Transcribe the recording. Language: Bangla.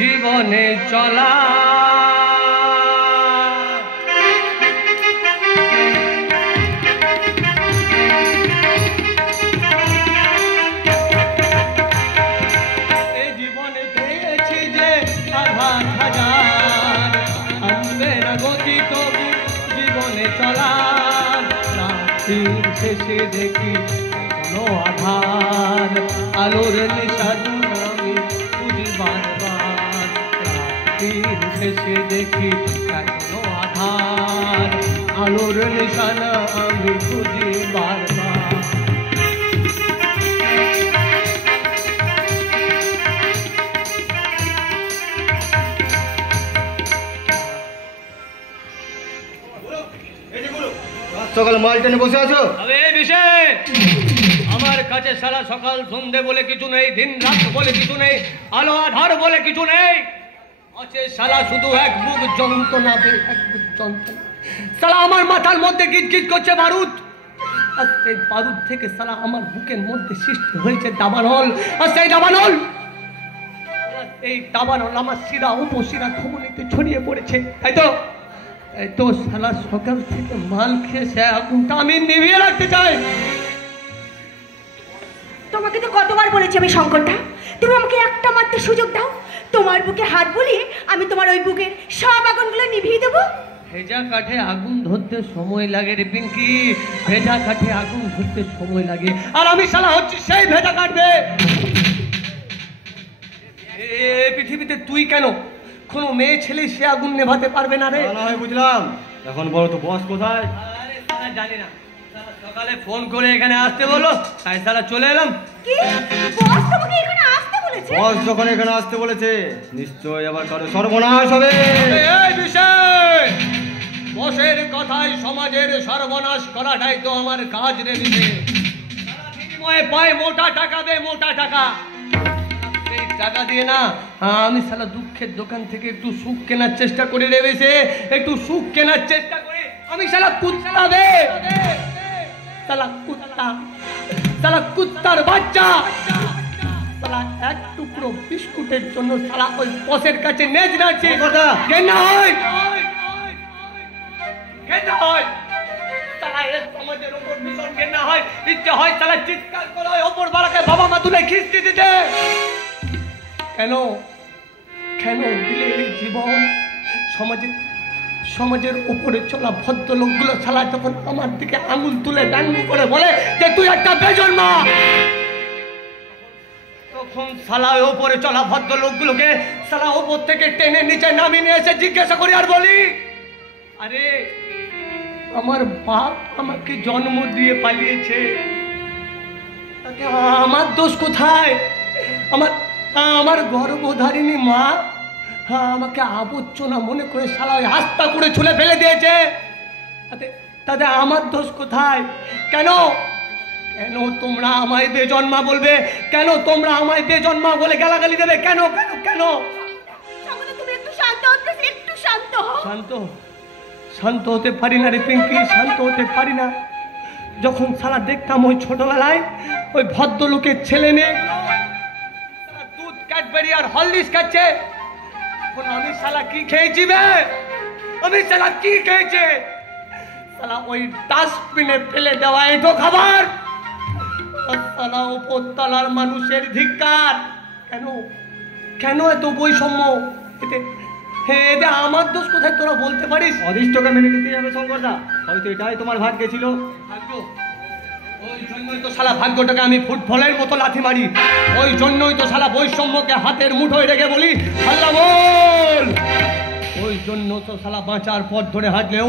জীবনে চলা এই জীবনে পেয়েছি যে আঘাত হাজার আনবে না গতি তবু জীবনে চলা রাত্রির শেষে দেখি কোনো আধার আলোর নিশান আমি খুঁজি বারবার রাত্রির শেষে দেখি কোনো আধার আলোর নিশান আমি খুঁজি বারবার সকালে মাল টেনে বসে আছো? আরে বিষয় আমার কাছে সারা সকাল সন্ধে বলে কিছু নেই, দিন রাত বলে কিছু নেই, আলো আধার বলে কিছু নেই। আছে সারা শুধু এক বুক যন্ত্রণা, এক বুক যন্ত্রণা। সারা আমার মাথার মধ্যে গিজগিজ করছে বারুদ, আর সেই বারুদ থেকে সারা আমার বুকের মধ্যে সৃষ্টি হয়েছে দাবানল। আর সেই দাবানল, এই দাবানল আমার শিরা উপশিরা ধমনীতে ছড়িয়ে পড়েছে। তাই তো তো সারা সকাল থেকে মাল খেয়ে সে আগুনটা আমি নিভিয়ে রাখতে চাই। তোমাকে তো কতবার বলেছি আমি শঙ্করদা, তুমি আমাকে একটা মাত্র সুযোগ দাও, তোমার বুকে হাত বুলিয়ে আমি তোমার ওই বুকের সব আগুনগুলো নিভিয়ে দেবো। ভেজা কাঠে আগুন ধরতে সময় লাগে রে পিঙ্কি, ভেজা কাঠে আগুন ধরতে সময় লাগে, আর আমি শালা হচ্ছি সেই ভেজা কাটবে। পৃথিবীতে তুই কেন কোনো মেয়ে ছেলে সে আগুন নেভাতে পারবে না রে? না হয় বুঝলাম, এখন বলো তো বস কোথায়? আরে সালা জানি না, সকালে ফোন করে এখানে আসতে বলো, তাই সালা চলে এলাম। কি বস তোমাকে এখানে আসতে বলেছে? বস যখন এখানে আসতে বলেছে নিশ্চয় আবার কারো সর্বনাশ হবে। এই বিষয় বসের কথায় সমাজের সর্বনাশ করাটাই তো আমার কাজ রে বিষয়। বিনিময়ে পায় মোটা টাকা, দে মোটা টাকা, এই টাকা দিয়ে না আমি সালা দুঃখের দোকান থেকে একটু সুখ কেনার চেষ্টা করি রে বেশে, একটু সুখ কেনার চেষ্টা করি। আমি সালা কুত্তা দে, সালা কুত্তা, সালা কুত্তার বাচ্চা, সালা এক টুকরো বিস্কুটের জন্য সালা ওই বসের কাছে নেজ নাচছে। কথা ঘেন্না হয়, ঘেন্না হয়, সালা এর সমাজের উপর ভীষণ ঘেন্না হয়। ইচ্ছে হয় সালা চিৎকার করে ওই ওপর বাড়াকে বাবা মা তুলে খিস্তি দিতে। কেন কেন দিলে এই জীবন? সমাজের উপরে চলা ভদ্রলোকগুলো সালা যখন আমার দিকে আঙুল তুলে ডাঙ্গু করে বলে যে তুই একটা বেজন্মা, তখন সালা ওপরে চলা ভদ্রলোকগুলোকে সালা ওপর থেকে টেনে নিচে নামিয়ে নিয়ে এসে জিজ্ঞাসা করি আর বলি, আরে আমার বাপ আমাকে জন্ম দিয়ে পালিয়েছে, তাতে আমার দোষ কোথায়? আমার গর্ভধারিণী মা আমাকে আবর্জনা মনে করে শালা ওই হাস্তা করে ছুলে ফেলে দিয়েছে, তাতে আমার দোষ কোথায়? কেন কেন তোমরা আমায় বেজন্মা বলবে? কেন তোমরা আমায় বেজন্মা বলে গালাগালি দেবে? কেন কেন কেন? তুমি একটু শান্ত হতে, একটু শান্ত হও। শান্ত হতে পারি না রে পিঙ্কি, শান্ত হতে পারি না। যখন সারা দেখতাম ওই ছোটবেলায় ওই ভদ্রলোকের ছেলে মেয়ে দুধ ক্যাডবেরি আর হরলিক্স খাচ্ছে, এখন আমি শালা কি খেয়েছি বে? আমি শালা কি খেয়েছে? শালা ওই ডাস্টবিনে ফেলে দেওয়া এটো খাবার, শালা উপর তলার মানুষের ধিক্কার। কেন কেন এত বৈষম্য? এতে আমার দোষ কোথায় তোরা বলতে পারিস? অদৃষ্টকে মেনে নিতেই হবে শঙ্করদা, হয়তো এটাই তোমার ভাগ্যে ছিল। ভাগ্য? ওই জন্যই তো শালা ভাগ্যটাকে আমি ফুটবলের মতো লাথি মারি, ওই জন্যই তো শালা বৈষম্যকে হাতের মুঠোয় রেখে বলি আল্লাহ বল। ওই জন্য তো শালা বাঁচার পথ ধরে হাঁটলেও